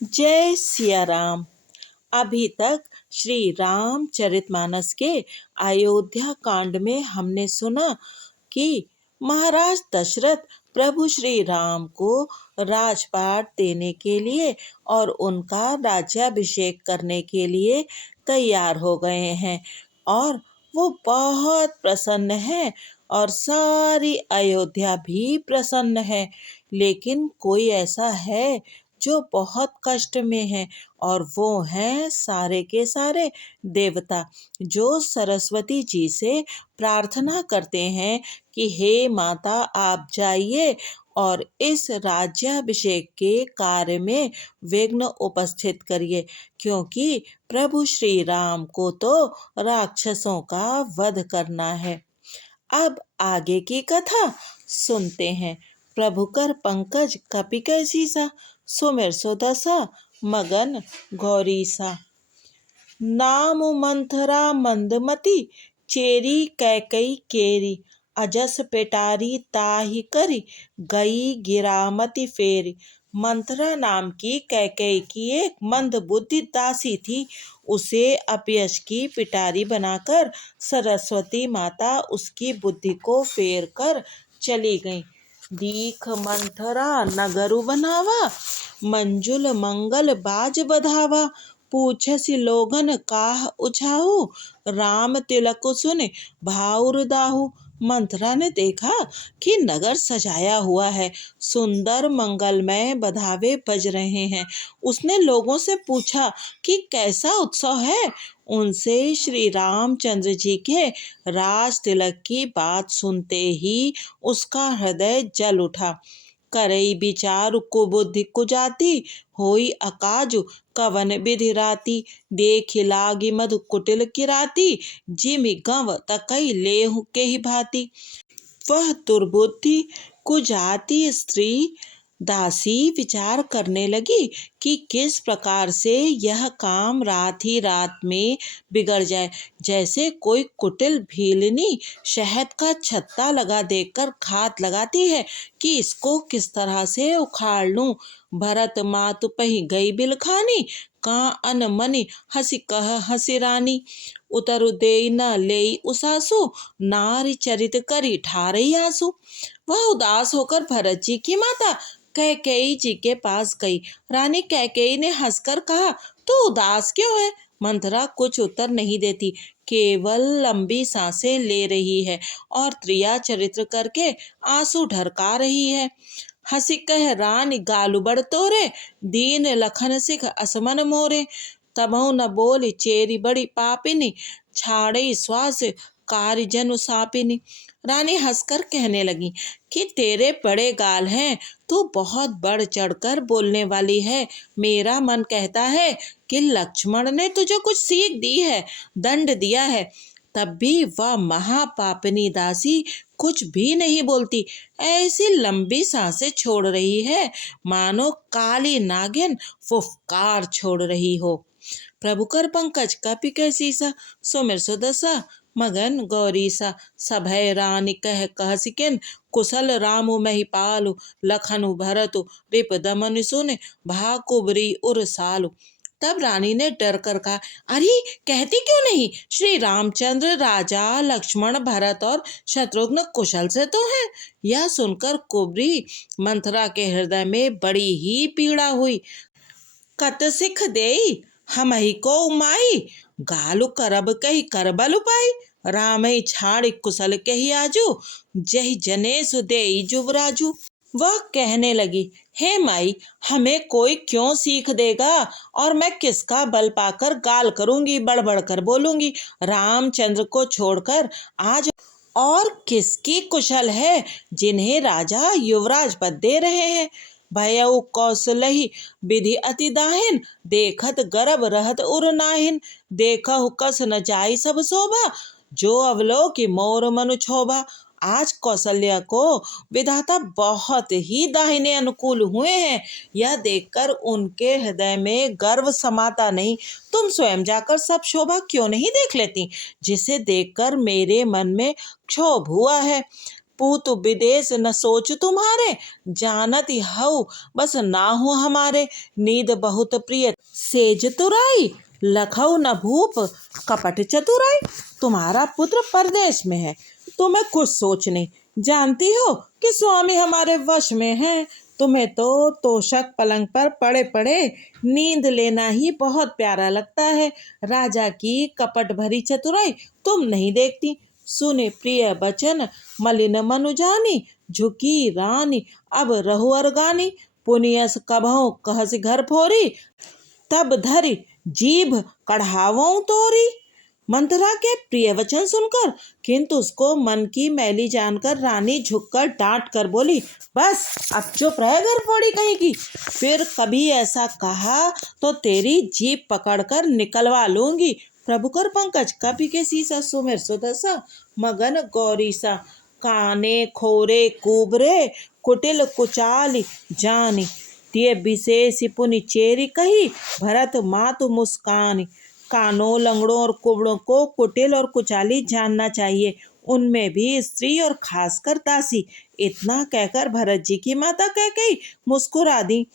जय सिया राम। अभी तक श्री रामचरितमानस के अयोध्या कांड में हमने सुना कि महाराज दशरथ प्रभु श्री राम को राजपाट देने के लिए और उनका राज्याभिषेक करने के लिए तैयार हो गए हैं और वो बहुत प्रसन्न है और सारी अयोध्या भी प्रसन्न है। लेकिन कोई ऐसा है जो बहुत कष्ट में है और वो हैं सारे के सारे देवता, जो सरस्वती जी से प्रार्थना करते हैं कि हे माता आप जाइए और इस राज्याभिषेक के कार्य में विघ्न उपस्थित करिए, क्योंकि प्रभु श्री राम को तो राक्षसों का वध करना है। अब आगे की कथा सुनते हैं। प्रभु कर पंकज कपि कैसीसा, सुमिर सो दसा मगन गौरीसा। नाम मंथरा मंदमती, चेरी कैकई केरी, अजस पेटारी ताहि करी, गई गिरामती फेरी। मंथरा नाम की कैकई की एक मंद बुद्धि दासी थी। उसे अपयश की पिटारी बनाकर सरस्वती माता उसकी बुद्धि को फेर कर चली गई। दीख मंथरा नगरु बनावा, मंजुल मंगल बाज बधावा। पूछसी लोगन काह उछाहू, राम तिलक सुन भाउर दाहू। मंथरा ने देखा कि नगर सजाया हुआ है, सुंदर मंगलमय बधावे बज रहे हैं। उसने लोगों से पूछा कि कैसा उत्सव है। उनसे श्री रामचंद्र जी के राज तिलक की बात सुनते ही उसका हृदय जल उठा। करई विचार कुबुद्धि कुजाति, होई अकाजु कवन विधि राती। देख लागी मधु कुटिल किराती, जिमि गंव तकई लेहु केहि भांति। वह दुर्बुद्धि कुजाति स्त्री दासी विचार करने लगी कि किस प्रकार से यह काम रात ही रात में बिगड़ जाए। जैसे कोई कुटिल भीलनी शहद का छत्ता लगा देकर घात लगाती है कि इसको किस तरह से उखाड़ लूं। भरत मातु पही गई बिलखानी, का अन मनि हसी कह हसी रानी। उतरु देई न लेई उसासु, नारी चरित करी ठारई आंसू। वह उदास होकर भरत जी की माता कैकेयी जी के पास गई। रानी कैकेयी ने हंसकर कहा, तू उदास क्यों है? मंथरा कुछ उत्तर नहीं देती, केवल लंबी सांसें ले रही है और त्रिया चरित्र करके आंसू ढरका रही है। हंसी कह रानी गालु बड़ तोरे, दीन लखन सिख असमन मोरे। तबहु न बोली चेरी बड़ी पापिनी, छाड़ई श्वास कार्य जनु सापिनी। रानी हंसकर कहने लगी कि तेरे बड़े गाल हैं, तू बहुत बढ़ चढ़कर बोलने वाली है। मेरा मन कहता है कि लक्ष्मण ने तुझे कुछ सीख दी है, दंड दिया है। तब भी वह महापापिनी दासी कुछ भी नहीं बोलती, ऐसी लंबी सांसें छोड़ रही है मानो काली नागिन फुफकार छोड़ रही हो। प्रभु कर पंकज कपि कैसीसा, सुमिर सो दसा मगन गौरीसा। सभय रानी कह कह सिकिन, कुशल रामु महिपालु। लखनु भरतु रिप दमन सुन, भाकुबरी उर सालु। तब रानी ने डर कर कहा, अरे कहती क्यों नहीं? श्री रामचंद्र, राजा लक्ष्मण, भरत और शत्रुघ्न कुशल से तो हैं। यह सुनकर कुबरी मंथरा के हृदय में बड़ी ही पीड़ा हुई। कत सिख देई हमहि को उमाई, गालु करब कही करबल उपाई। रामई छाड़ कुशल कही आजू, जहि जनेसु देई जुवराजू। वह कहने लगी, हे माई, हमें कोई क्यों सीख देगा और मैं किसका बल पाकर गाल करूंगी, बड़बड़ कर बोलूंगी। रामचंद्र को छोड़कर आज और किसकी कुशल है जिन्हें राजा युवराज पद दे रहे हैं। भयउ कौशलहि विधि अति दाहिन, देखत गर्भ रहत उर नाहिन। देखहु कस न जाई सब शोभा, जो अवलोकि मोर मनु क्षोभा। आज कौशल्या को विधाता बहुत ही दाहिने अनुकूल हुए हैं, यह देखकर उनके हृदय में गर्व समाता नहीं। तुम स्वयं जाकर सब शोभा क्यों नहीं देख लेती, जिसे देखकर मेरे मन में क्षोभ हुआ है। पूत विदेश न सोच तुम्हारे, जानत हऊ बस नाहु हमारे, नींद बहुत प्रिय सेज तुराई, लखऊ न भूप कपट चतुराई। तुम्हारा पुत्र परदेश में है, तुम्हें कुछ सोच नहीं, जानती हो कि स्वामी हमारे वश में हैं। तुम्हें तो तोशक पलंग पर पड़े पड़े नींद लेना ही बहुत प्यारा लगता है। राजा की कपट भरी चतुराई तुम नहीं देखती। सुने प्रिय बचन मलिन मनु जानी, झुकी रानी अब रहु अरगानी, पुनियस कभौ कहस घर फोरी, तब धरि जीभ कढ़ावों तोरी। मंथरा के प्रिय वचन सुनकर किंतु उसको मन की मैली जानकर रानी झुककर डांट कर बोली, बस अब चुप रह घर फोड़ी कहीं की। फिर कभी ऐसा कहा तो तेरी जीभ पकड़कर निकलवा लूंगी। प्रभु कर पंकज कपि के सीसा सुमिर सुदसा, मगन गौरी सा काने खोरे कुबरे, कुटिल कुचाली जानी, तिय विशेष पुनि चेरी कही, भरत मातु मुस्कानी। कानों लंगड़ों और कुबड़ों को कुटिल और कुचाली जानना चाहिए, उनमें भी स्त्री और खासकर दासी। इतना कहकर भरत जी की माता कैकेयी मुस्कुरा दी।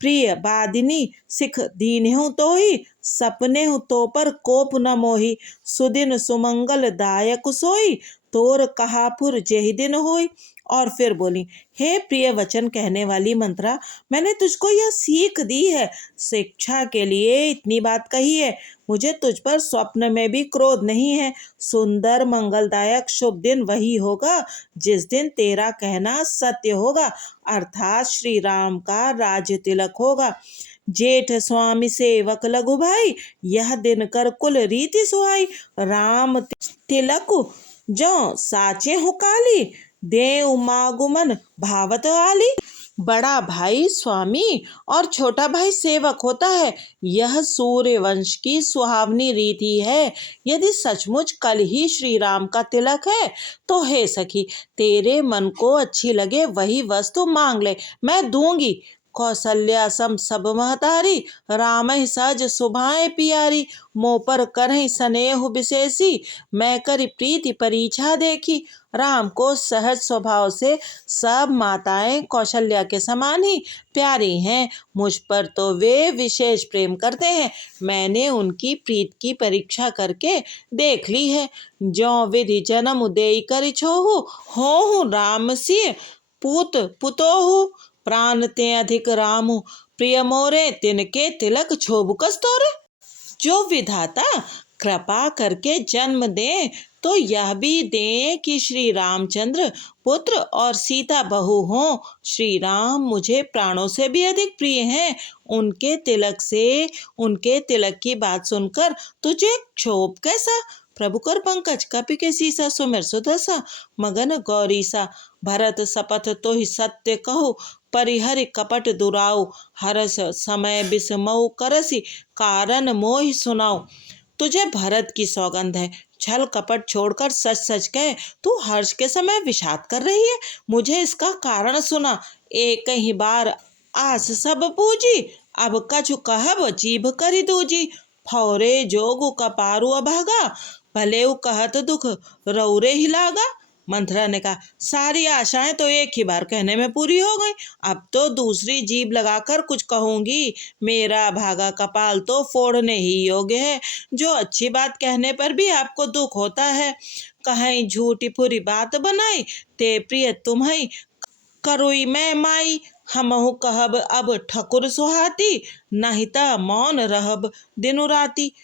प्रिय बादिनी सिख दीन्हु तो ही, सपने तो पर कोप न मोही, सुदिन सुमंगल दायक सोई, तोर कहापुर जेहि दिन होई। और फिर बोली, हे प्रिय वचन कहने वाली मंत्रा, मैंने तुझको यह सीख दी है, शिक्षा के लिए इतनी बात कही है। मुझे तुझ पर स्वप्न में भी क्रोध नहीं है। सुंदर मंगलदायक शुभ दिन वही होगा जिस दिन तेरा कहना सत्य होगा, अर्थात श्री राम का राज्य तिलक होगा। जेठ स्वामी सेवक लघु भाई, यह दिन कर कुल रीति सुहाई, राम तिलक जो साचे हुकाली, देव मागुमन भावत आली। बड़ा भाई स्वामी और छोटा भाई सेवक होता है, यह सूर्य वंश की सुहावनी रीति है। यदि सचमुच कल ही श्री राम का तिलक है तो हे सखी, तेरे मन को अच्छी लगे वही वस्तु मांग ले, मैं दूंगी। कौशल्या सम सब महतारी, राम ही सहज सुभाए पियारी, मोह पर करहि स्नेह विशेषी, मैं करी प्रीति परीक्षा देखी। राम को सहज स्वभाव से सब माताएं कौशल्या के समान ही प्यारी हैं, मुझ पर तो वे विशेष प्रेम करते हैं। मैंने उनकी प्रीत की परीक्षा करके देख ली है। ज्यों विधि जन्म देई करि छोहु, होहु राम सिय पूत पुतोहु, प्राण ते अधिक रामु प्रिय मोरे, तिनके तिलक छोबु कस्तोरे। जो विधाता कृपा करके जन्म दे तो यह भी दें कि श्री रामचंद्र पुत्र और सीता बहू हों। श्री राम मुझे प्राणों से भी अधिक प्रिय हैं। उनके तिलक की बात सुनकर तुझे क्षोभ कैसा। प्रभु कर पंकज कपि के सीसा सुमिर सुदसा, मगन गौरी सा भरत सपथ तो ही सत्य कहो, परिहरि कपट दुराऊ, हरस समय बिसमऊ करसी, कारण मोहि सुनाओ। तुझे भरत की सौगंध है, छल कपट छोड़कर सच सच कह, तू हर्ष के समय विषाद कर रही है। मुझे इसका कारण सुना। एक ही बार आस सब पूजी, अब कछु कहब जीभ करी दूजी, फौरे जोगु कपारु अभागा, भलेउ कहत दुख रौरे ही लागा। मंथरा ने कहा, सारी आशाएं तो एक ही बार कहने में पूरी हो गई, अब तो दूसरी जीभ लगाकर कुछ कहूंगी। मेरा भागा कपाल तो फोड़ने ही योग्य है, जो अच्छी बात कहने पर भी आपको दुख होता है। कहीं झूठी फुरी बात बनाई, ते प्रिय तुम्हें करुई मैं माई, हमहु कहब अब ठकुर सुहाती, नहीं ता मौन रहब दिनु राती।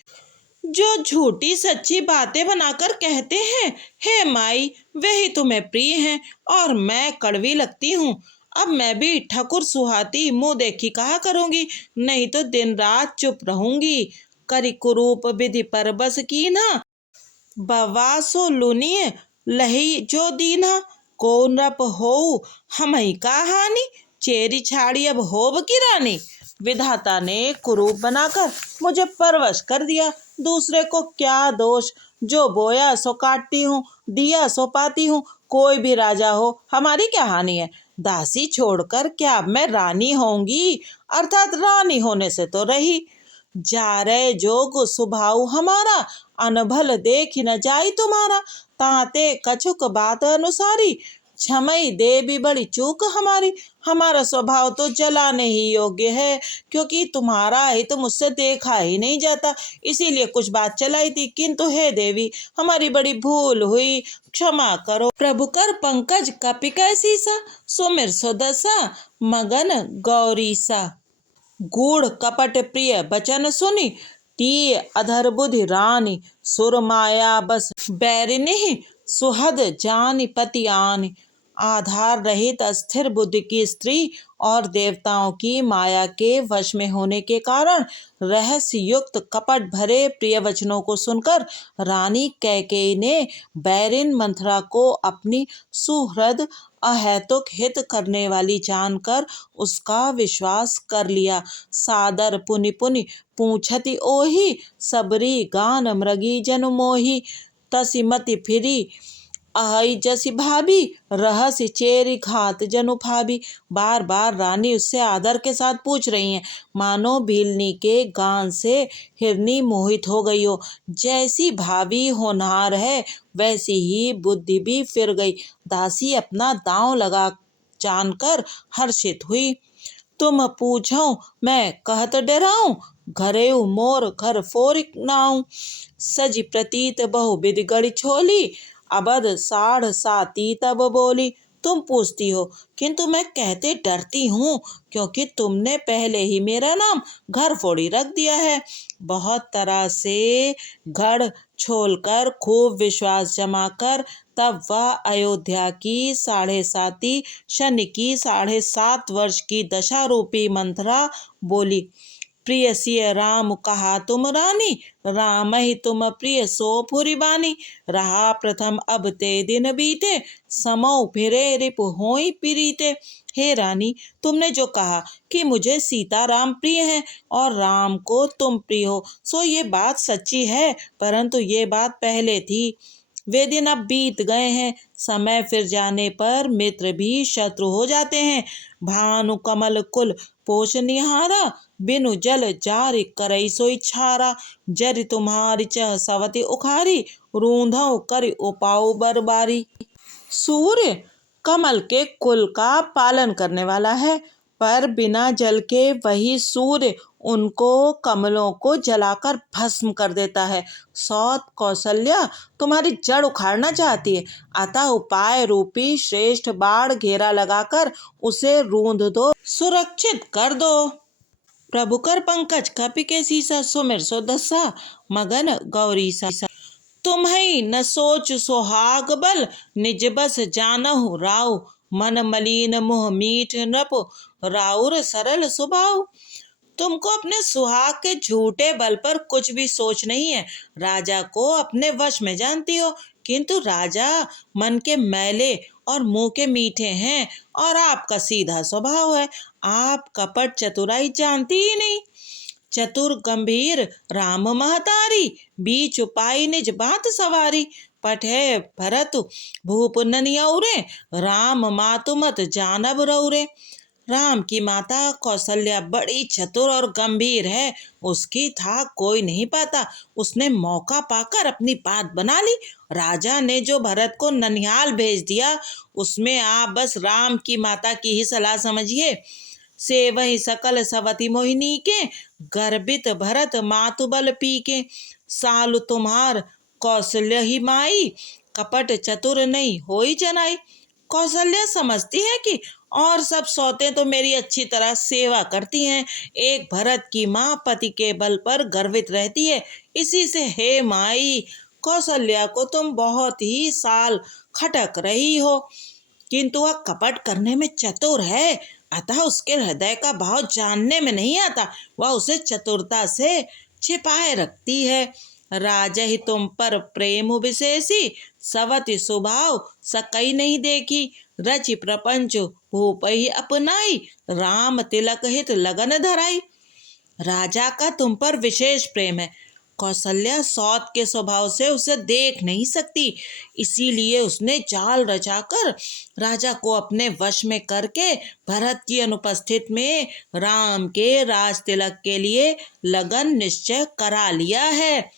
जो झूठी सच्ची बातें बनाकर कहते हैं, हे माई, वही तुम्हें प्रिय हैं और मैं कड़वी लगती हूँ। अब मैं भी ठकुर सुहाती मुँह देखी कहा करूँगी, नहीं तो दिन रात चुप रहूंगी। करी कुरूप विधि पर बस कीन्हा, बवासो लुनिय लही जो दीन्हा, को नृप होऊ हमही का हानि, चेरी छाड़ी अब होब की रानी। विधाता ने कुरूप बनाकर मुझे परवश कर दिया, दूसरे को क्या दोष। जो बोया सो काटती हूँ, दिया सो पाती हूँ, कोई भी राजा हो हमारी क्या हानि है। दासी छोड़कर क्या अब मैं रानी होंगी, अर्थात रानी होने से तो रही। जा रे जोग सुभाऊ हमारा, अनभल देख न जाई तुम्हारा, ताते कछुक बात अनुसारी, क्षमई देवी बड़ी चूक हमारी, हमारा स्वभाव तो जलाने ही योग्य है, क्योंकि तुम्हारा हित तो मुझसे देखा ही नहीं जाता, इसीलिए कुछ बात चलाई थी, किंतु हे देवी हमारी बड़ी भूल हुई, क्षमा करो। प्रभु कर पंकज कपि कैसी सा, सुमिर सुदशा मगन गौरीसा। गूढ़ कपट प्रिय बचन सुनि, टी अधर बुधि रानी, सुर माया बस बैरिनी, सुहद जानि पति आनि। आधार रहित अस्थिर बुद्धि की स्त्री और देवताओं की माया के वश में होने के कारण रहस्य युक्त कपट भरे प्रिय वचनों को सुनकर रानी कैकेयी ने बैरिन मंथरा को अपनी सुहृद अहेतुक हित करने वाली जानकर उसका विश्वास कर लिया। सादर पुनि पुनि पूछति ओहि, सबरी गान मृगी जनु मोहि। तसि मति फिरी अहि जसि भाभी, रहस्य चेरी घात जनु भाभी। बार बार रानी उससे आदर के साथ पूछ रही हैं, मानो भीलनी के गान से हिरनी मोहित हो गई हो। जैसी भाभी होनहार है वैसी ही बुद्धि भी फिर गई। दासी अपना दांव लगा जानकर हर्षित हुई। तुम पूछो मैं कहत डराऊं, घरेऊ मोर घर फोर नाऊं। सजी प्रतीत बहु विधि गढ़ी छोली, अबद साढ़ साती तब बोली। तुम पूछती हो किंतु मैं कहते डरती हूँ, क्योंकि तुमने पहले ही मेरा नाम घर फोड़ी रख दिया है। बहुत तरह से गढ़ छोलकर खूब विश्वास जमा कर तब वह अयोध्या की 7.5 शनि की 7.5 वर्ष की दशा रूपी मंथरा बोली। प्रिय सिय राम कहा तुम रानी, राम ही तुम प्रिय सो फुरि बानी। रहा प्रथम अब ते दिन बीते, समौ फिरे रिपु होई पीरीते। हे रानी, तुमने जो कहा कि मुझे सीता राम प्रिय हैं और राम को तुम प्रिय हो, सो ये बात सच्ची है, परंतु ये बात पहले थी। वे दिन अब बीत गए हैं, समय फिर जाने पर मित्र भी शत्रु हो जाते हैं। भानु कमल कुल पोष निहारा, बिनु जल जारि करई सोई छारा। जरि तुम्हारी चह सवति उखारी, रूंधौ करि उपाऊ बरबारी। सूर्य कमल के कुल का पालन करने वाला है, पर बिना जल के वही सूर्य उनको कमलों को जलाकर भस्म कर देता है। सौत कौशल्या तुम्हारी जड़ उखाड़ना चाहती है, अतः उपाय रूपी श्रेष्ठ बाढ़ घेरा लगाकर उसे रूंध दो, सुरक्षित कर दो। प्रभु कर पंकज कपि के सीसा, सुमिर सुदशा मगन गौरीसा। तुम्हई न सोच सोहाग बल, निज बस जानहु राव। मन मलिन मुह मीठ नृप, राउर सरल स्वभाव। तुमको अपने सुहाग के झूठे बल पर कुछ भी सोच नहीं है। राजा को अपने वश में जानती हो, किंतु राजा मन के मैले और मुंह के मीठे हैं, और आपका सीधा स्वभाव है। आप कपट चतुराई जानती ही नहीं। चतुर गंभीर राम महतारी, बीच उपाय निज बात सवारी। पठे भरत भूप ननियौरे, राम मातु मत जानब रौरे। राम की माता कौशल्या बड़ी चतुर और गंभीर है, उसकी था कोई नहीं पाता। उसने मौका पाकर अपनी बात बना ली। राजा ने जो भरत को ननिहाल भेज दिया, उसमें आप बस राम की माता की ही सलाह समझिए। से वही सकल सवती मोहिनी के, गर्भित भरत मातु बल पी के। सालु तुम्हार कौशल्य ही माई, कपट चतुर नहीं होई जनाई। कौशल्या समझती है कि और सब सौतें तो मेरी अच्छी तरह सेवा करती हैं, एक भरत की माँ पति के बल पर गर्वित रहती है। इसी से हे माई, कौशल्या को तुम बहुत ही साल खटक रही हो, किंतु वह कपट करने में चतुर है, अतः उसके हृदय का भाव जानने में नहीं आता। वह उसे चतुरता से छिपाए रखती है। राजा ही तुम पर प्रेम विशेषी, सवति स्वभाव सकई नहीं देखी। रचि प्रपंच भूप ही अपनाई, राम तिलक हित लगन धराई। राजा का तुम पर विशेष प्रेम है। कौशल्या सौत के स्वभाव से उसे देख नहीं सकती, इसीलिए उसने जाल रचाकर राजा को अपने वश में करके भरत की अनुपस्थित में राम के राज तिलक के लिए लगन निश्चय करा लिया है।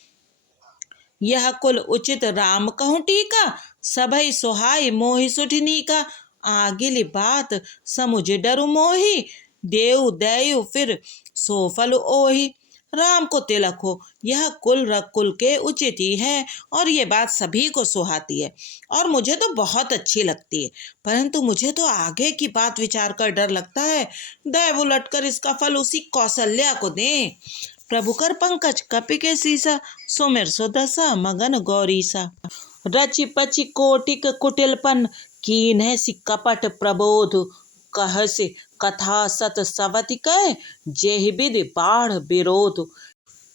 यह कुल उचित राम कहूँ टीका, सभई सोहाई मोहि सुठनी का। आगिली बात समुझ डरु मोहि, देव दयु फिर सो फल ओहि। राम को तिलक हो, यह कुल रकुल के उचित ही है और ये बात सभी को सुहाती है और मुझे तो बहुत अच्छी लगती है, परंतु मुझे तो आगे की बात विचार कर डर लगता है। दैव उलट कर इसका फल उसी कौशल्या को दें। प्रभु कर पंकज कपि के सीसा, सुमिर सुदशा मगन गौरीसा। रचि पचि कोटिक कुटिलपन, कीन्ह सि कपट प्रबोध। कहसि कथा सत सवति कह, जेहि विधि बाढ़ विरोध।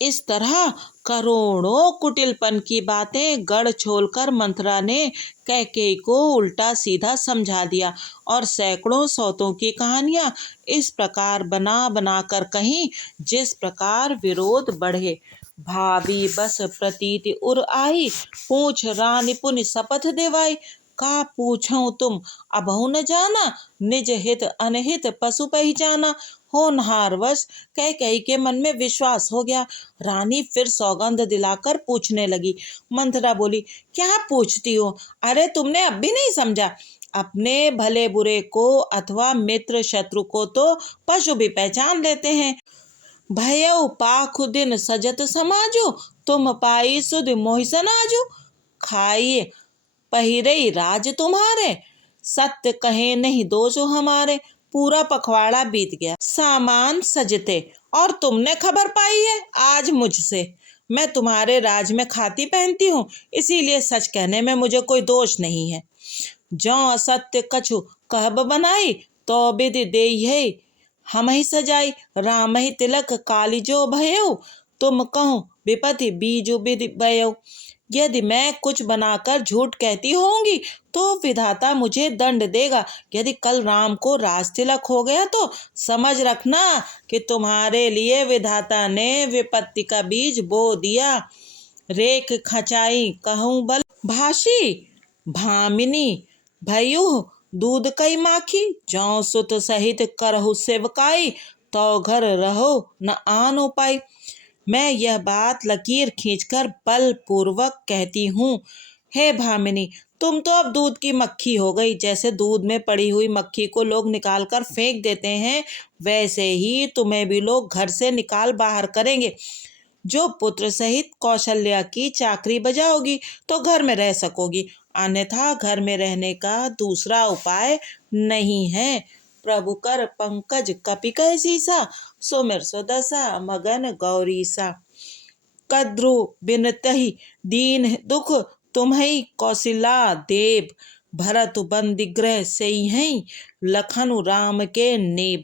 इस तरह करोड़ों कुटिलपन की बातें गढ़ छोलकर मंथरा ने कैकेयी को उल्टा सीधा समझा दिया और सैकड़ों सौतों की कहानियां इस प्रकार बना बना कर कहीं जिस प्रकार विरोध बढ़े। भावी बस प्रतीति उर आई, पूछ रानी पुनि शपथ देवाई। का पूछऊं तुम अबहु न जाना, निज हित अनहित पशु पहचाना। होनहार वश कैकेयी के मन में विश्वास हो गया। रानी फिर सौगंध दिलाकर पूछने लगी। मंथरा बोली, क्या पूछती हो? अरे तुमने अब भी नहीं समझा? अपने भले बुरे को अथवा मित्र शत्रु को तो पशु भी पहचान लेते हैं। भयउ पाखु दिन सजत समाजो, तुम पाई सुध मोहि सनाजो। खाइए पहिरे राज तुम्हारे, सत्य कहे नहीं दोष हमारे। पूरा पखवाड़ा बीत गया, सामान सजते और तुमने खबर पाई है आज मुझसे। मैं तुम्हारे राज में खाती पहनती हूँ, इसीलिए सच कहने में मुझे कोई दोष नहीं है। जौ असत्य कछु कहब बनाई, तो विधि देई है हम ही सजाई। राम ही तिलक काली जो भयो, तुम कहूँ विपति बीजु विधि भयो। यदि मैं कुछ बनाकर झूठ कहती होंगी तो विधाता मुझे दंड देगा। यदि कल राम को राज तिलक हो गया तो समझ रखना कि तुम्हारे लिए विधाता ने विपत्ति का बीज बो दिया। रेख खचाई कहूँ बल भाषी, भामिनी भयु दूध कई माखी। जौ सुत सहित करहु सेवकाई, तो घर रहो न आनो पाई। मैं यह बात लकीर खींचकर बल पूर्वक कहती हूँ। हे भामिनी, तुम तो अब दूध की मक्खी हो गई। जैसे दूध में पड़ी हुई मक्खी को लोग निकाल कर फेंक देते हैं, वैसे ही तुम्हें भी लोग घर से निकाल बाहर करेंगे। जो पुत्र सहित कौशल्या की चाकरी बजाओगी तो घर में रह सकोगी, अन्यथा घर में रहने का दूसरा उपाय नहीं है। प्रभु कर पंकज कपि कह सीसा, सुमिर सुदशा मगन गौरीसा। कद्रु बिनतहि दीन दुख, तुम्हि कौशल्या देव। भरत बंदिगृह सेई, लखनु राम के नेब।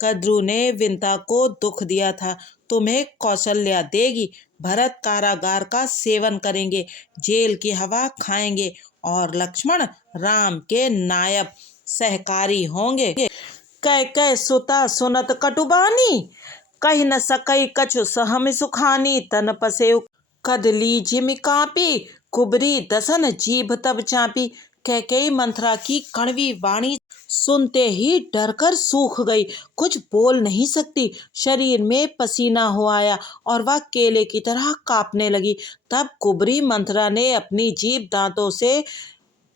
कद्रु ने विंता को दुख दिया था, तुम्हें कौशल्या देगी। भरत कारागार का सेवन करेंगे, जेल की हवा खाएंगे और लक्ष्मण राम के नायब सहकारी होंगे। कै कै सुता सुनत कटुबानी, कही न सकई कछु सहम सुखानी। तन पसेउ कदली जिमि कापी, कुबरी दसन जीभ तब चापी। कैकेयी मंथरा की कड़वी वाणी सुनते ही डरकर सूख गई, कुछ बोल नहीं सकती। शरीर में पसीना हो आया और वह केले की तरह कांपने लगी। तब कुबरी मंथरा ने अपनी जीभ दांतों से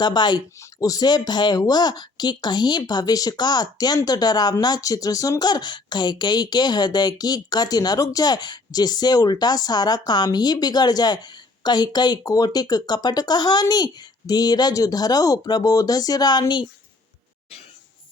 दबाई। उसे भय हुआ कि कहीं भविष्य का अत्यंत डरावना चित्र सुनकर कैकेयी के हृदय की गति न रुक जाए, जिससे उल्टा सारा काम ही बिगड़ जाए। कही कई कोटिक कपट कहानी, धीरज धरहु प्रबोधसि रानी।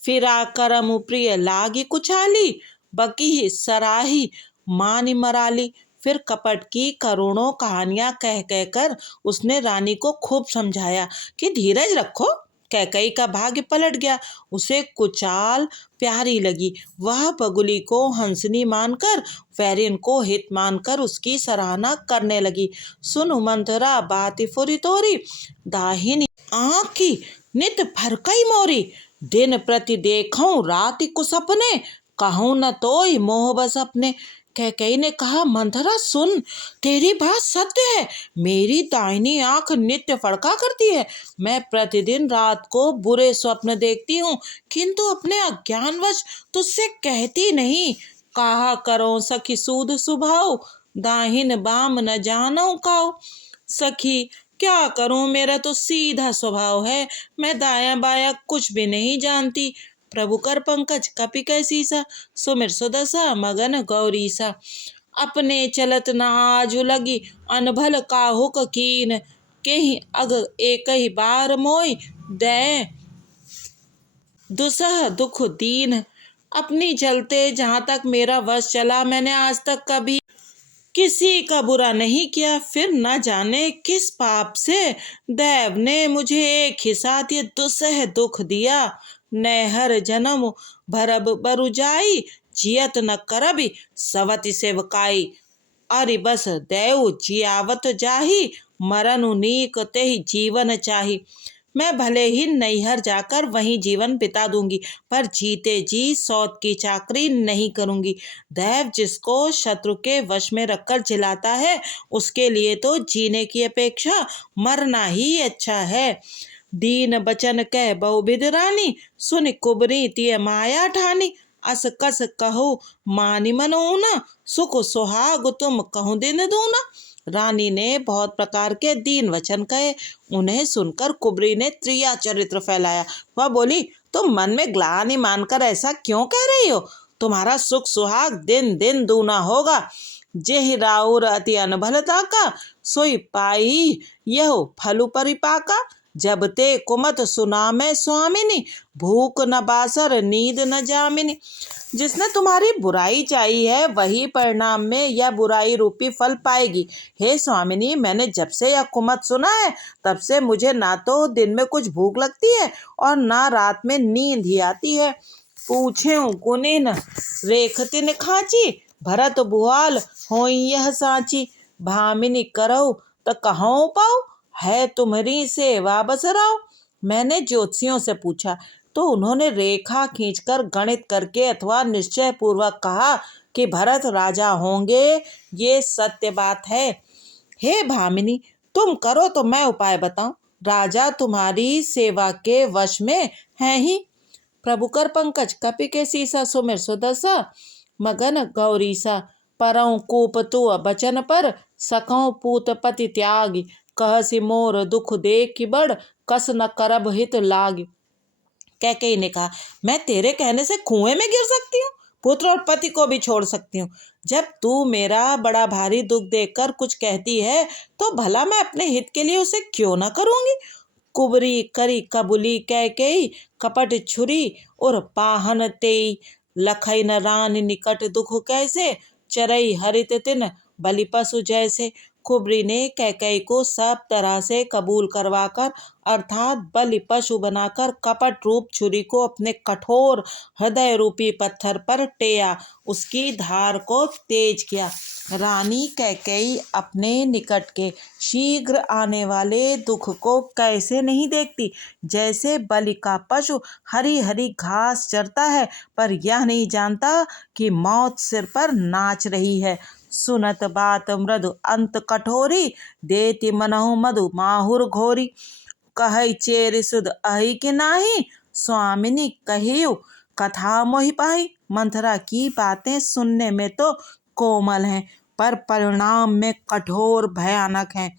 फिरा करम प्रिय लागी कुचाली, बकी सराही मानी मराली। फिर कपट की करोड़ों कहानियां कह कहकर उसने रानी को खूब समझाया कि धीरज रखो। कैकेयी का भाग्य पलट गया, उसे कुचाल प्यारी लगी। वह बगुली को हंसनी मानकर, वैरिन को हित मानकर उसकी सराहना करने लगी। सुनु मंथरा बाति फुरी तोरी, दाहिनी आँखी नित फरकई मोरी। दिन प्रति देखऊं राति को सपने, कहूँ न तोई मोह बस अपने। कैकेयी ने कहा, मंथरा सुन, तेरी बात सत्य है। मेरी दाहिनी आंख नित्य फड़का करती है। मैं प्रतिदिन रात को बुरे स्वप्न देखती हूँ, किंतु अपने अज्ञानवश तुझसे कहती नहीं। कहा करो सखी सूद सुभाव, दाहिन बाम न जानऊ काऊ। सखी क्या करूं, मेरा तो सीधा स्वभाव है, मैं दाया बाया कुछ भी नहीं जानती। प्रभु कर पंकज कपि कैसीसा, सुमिर सुदशा मगन गौरीसा। अपने चलत न आजु लगी, अनभल काहुक कीन, केहि अग एक ही बार मोय, दे दुसह दुख दीन। अपनी चलते जहाँ तक मेरा वश चला, मैंने आज तक कभी किसी का बुरा नहीं किया। फिर न जाने किस पाप से देव ने मुझे एक ही साथ ये दुसह दुख दिया। नहर जन्म भरब बरु जाई, जियत न करबी सवति सेवकाई। अरे बस देव जियावत जाही, मरनु नीक तेहि जीवन चाही। मैं भले ही नैहर जाकर वहीं जीवन बिता दूंगी, पर जीते जी सौत की चाकरी नहीं करूंगी। दैव जिसको शत्रु के वश में रखकर जिलाता है, उसके लिए तो जीने की अपेक्षा मरना ही अच्छा है। दीन बचन कह बहु बिद रानी, सुन कुबरी तिय माया ठानी। अस कस कहो मानि मनोना, सुख सुहाग तुम कहूँ दिन दूना। रानी ने बहुत प्रकार के दीन वचन कहे। उन्हें सुनकर कुबरी ने त्रिया चरित्र फैलाया। वह बोली, तुम मन में ग्लानि मानकर ऐसा क्यों कह रही हो? तुम्हारा सुख सुहाग दिन दिन दूना होगा। जेहि राउर अति अनभलता का, सोई पाई यह फलु परिपाका। जब ते कुमत सुना मैं स्वामिनी, भूख न बासर नींद न जामिनी। जिसने तुम्हारी बुराई चाही है, वही परिणाम में यह बुराई रूपी फल पाएगी। हे स्वामिनी, मैंने जब से यह कुमत सुना है, तब से मुझे ना तो दिन में कुछ भूख लगती है और ना रात में नींद ही आती है। पूछे कुनिन रेखतिन खाची, भरत बुहाल होई यह साची। भामिनी करऊ त कहूँ पाऊ, है तुम्हारी सेवा बसराओ। मैंने ज्योतिषियों से पूछा तो उन्होंने रेखा खींचकर गणित करके अथवा निश्चय पूर्वक कहा कि भरत राजा होंगे। ये सत्य बात है। हे भामिनी, तुम करो तो मैं उपाय बताऊं। राजा तुम्हारी सेवा के वश में है ही। प्रभु कर पंकज कपि के सीसा, सुमिर सुदशा मगन गौरीसा। परौ कूप तु बचन पर, सकौ पूत पति त्याग। कहसी मोर दुख देख बड़, कस न करब हित लाग। कैकेयी ने कहा, मैं तेरे कहने से कुएं में गिर सकती हूँ, पुत्र और पति को भी छोड़ सकती हूँ। जब तू मेरा बड़ा भारी दुख देखकर कुछ कहती है, तो भला मैं अपने हित के लिए उसे क्यों न करूंगी। कुबरी करी कबुली कैकेयी, कपट छुरी और पाहन तेई। लखई न रान निकट दुख कैसे, चरई हरित तिन बलि पशु जैसे। कुबरी ने कैकेयी को सब तरह से कबूल करवाकर अर्थात बलि पशु बनाकर कपट रूप छुरी को अपने कठोर हृदय रूपी पत्थर पर टेया, उसकी धार को तेज किया। रानी कैकेयी अपने निकट के शीघ्र आने वाले दुख को कैसे नहीं देखती। जैसे बलि का पशु हरी हरी घास चरता है, पर यह नहीं जानता कि मौत सिर पर नाच रही है। सुनत बात मृदु अंत कठोरी, देति मनहु मधु माहुर घोरी। कहै चेर सुध अहि कि नाही, स्वामिनी कहियु कथा मोहि पाई। मंथरा की बातें सुनने में तो कोमल हैं, पर परिणाम में कठोर भयानक हैं।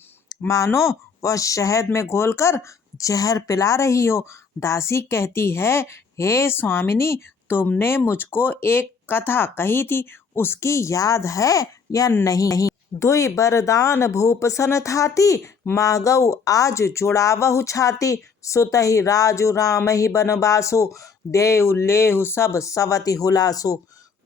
मानो वह शहद में घोलकर जहर पिला रही हो। दासी कहती है, हे स्वामिनी, तुमने मुझको एक कथा कही थी, उसकी याद है या नहीं? दुई बरदान भूपसन थाती, मागऊ आज जुड़ावहु छाती। सुतहि राजु राम ही बनबासु, देव लेहु सब सवति हुलासु।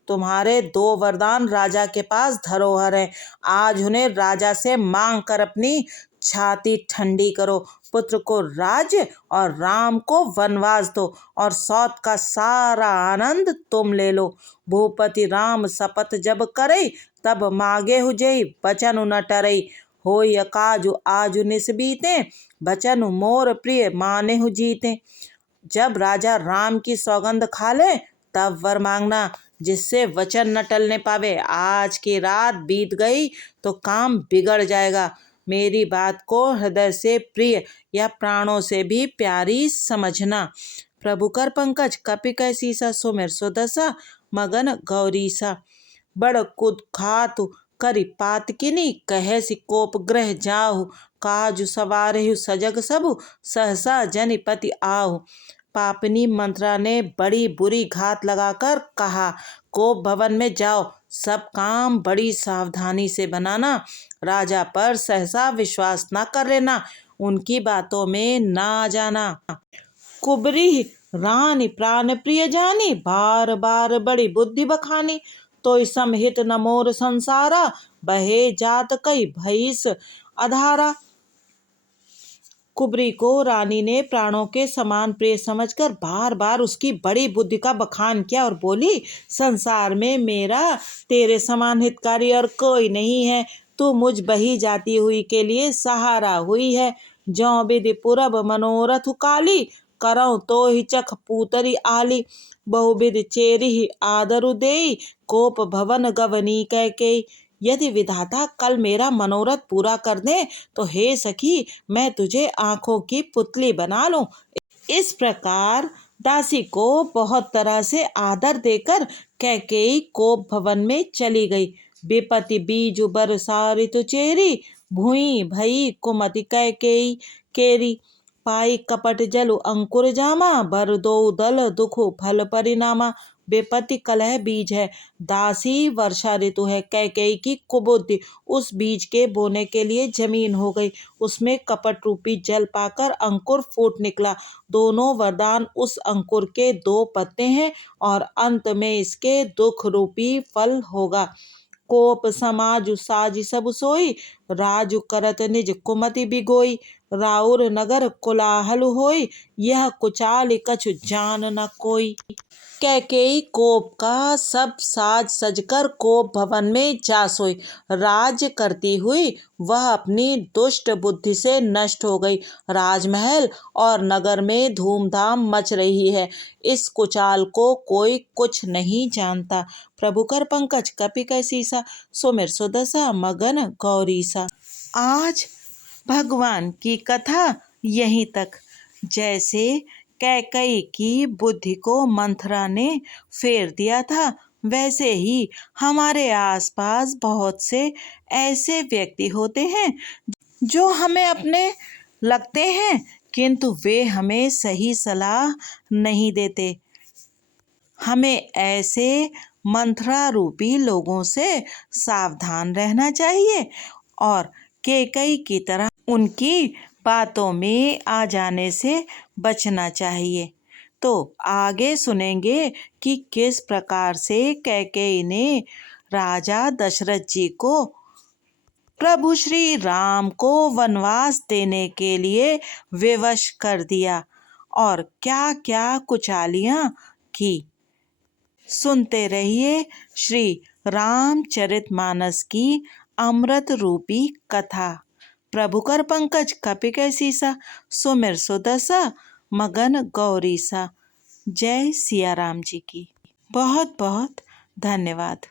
तुम्हारे दो वरदान राजा के पास धरोहर है, आज उन्हें राजा से मांग कर अपनी छाती ठंडी करो। पुत्र को राज्य और राम को वनवास दो, और सौत का सारा आनंद तुम ले लो। भूपति राम शपथ जब करे, तब मागे हुजई बचन न टरई। होय काजु आजु निस बीते, बचन मोर प्रिय माने हु जीते। जब राजा राम की सौगंध खा ले, तब वर मांगना, जिससे वचन न टलने पावे। आज की रात बीत गई तो काम बिगड़ जाएगा। मेरी बात को हृदय से प्रिय या प्राणों से भी प्यारी समझना। प्रभु कर पंकज कपि कै सीसा, सुमिर सुदशा मगन गौरीसा। बड़ कुद खातु करि पातकिनी कहेसि कोप ग्रह जाहु। काजु सवारहु सजग सबु सहसा जनिपति आहु। पापनी मंत्रा ने बड़ी बुरी घात लगाकर कहा, कोप भवन में जाओ, सब काम बड़ी सावधानी से बनाना। राजा पर सहसा विश्वास न कर लेना, उनकी बातों में ना आ जाना। कुबरी रानी प्राण प्रिय जानी, बार बार बड़ी बुद्धि बखानी। तो समहित न मोर संसारा, बहे जात कई भईस अधारा। कुबरी को रानी ने प्राणों के समान प्रिय समझकर बार बार उसकी बड़ी बुद्धि का बखान किया और बोली, संसार में मेरा तेरे समान हितकारी और कोई नहीं है। तू मुझ बही जाती हुई के लिए सहारा हुई है। ज्यों विधि पूरब मनोरथ काली, करऊं तो ही चख पूतरी आली। बहुविध चेरी आदरु देई, कोप भवन गवनी कैकेयी। यदि विधाता कल मेरा मनोरथ पूरा कर दे तो हे सखी, मैं तुझे आंखों की पुतली बना लूं। इस प्रकार दासी को बहुत तरह से आदर देकर कैकेयी कोप भवन में चली गई। विपति बीजु बरसा ऋतु चेरी, भुई भई कुमति कैकेयी केरी। पाई कपट जलु अंकुर जामा, बर दो दल दुखु फल परिणामा। विपत्ति कलह बीज है, दासी वर्षा ऋतु है। कैकेयी की कुबुद्धि उस बीज के बोने के लिए जमीन हो गई। उसमें कपट रूपी जल पाकर अंकुर फूट निकला। दोनों वरदान उस अंकुर के दो पत्ते हैं और अंत में इसके दुख रूपी फल होगा। कोप समाजु साजी सब सोई, राजु करत निज कुमति बिगोई। राउर नगर कोलाहल होई, यह कुचाल कछु जान न कोई। कैकेयी कोप का सब साज सजकर कोप भवन में जा सोई। राज्य करती हुई वह अपनी दुष्ट बुद्धि से नष्ट हो गई। राजमहल और नगर में धूमधाम मच रही है। इस कुचाल को कोई कुछ नहीं जानता। प्रभु कर पंकज कपि कैसीसा, सुमिर सुदशा मगन गौरीसा। आज भगवान की कथा यहीं तक। जैसे कैकेयी की बुद्धि को मंथरा ने फेर दिया था, वैसे ही हमारे आसपास बहुत से ऐसे व्यक्ति होते हैं जो हमें अपने लगते हैं, किंतु वे हमें सही सलाह नहीं देते। हमें ऐसे मंथरा रूपी लोगों से सावधान रहना चाहिए और कैकेयी की तरह उनकी बातों में आ जाने से बचना चाहिए। तो आगे सुनेंगे कि किस प्रकार से कैकेयी ने राजा दशरथ जी को प्रभु श्री राम को वनवास देने के लिए विवश कर दिया और क्या क्या कुचालियां की। सुनते रहिए श्री रामचरितमानस की अमृत रूपी कथा। प्रभु कर पंकज कपि कैसीसा, सुमिर सुदशा मगन गौरीसा। जय सिया राम जी की। बहुत बहुत धन्यवाद।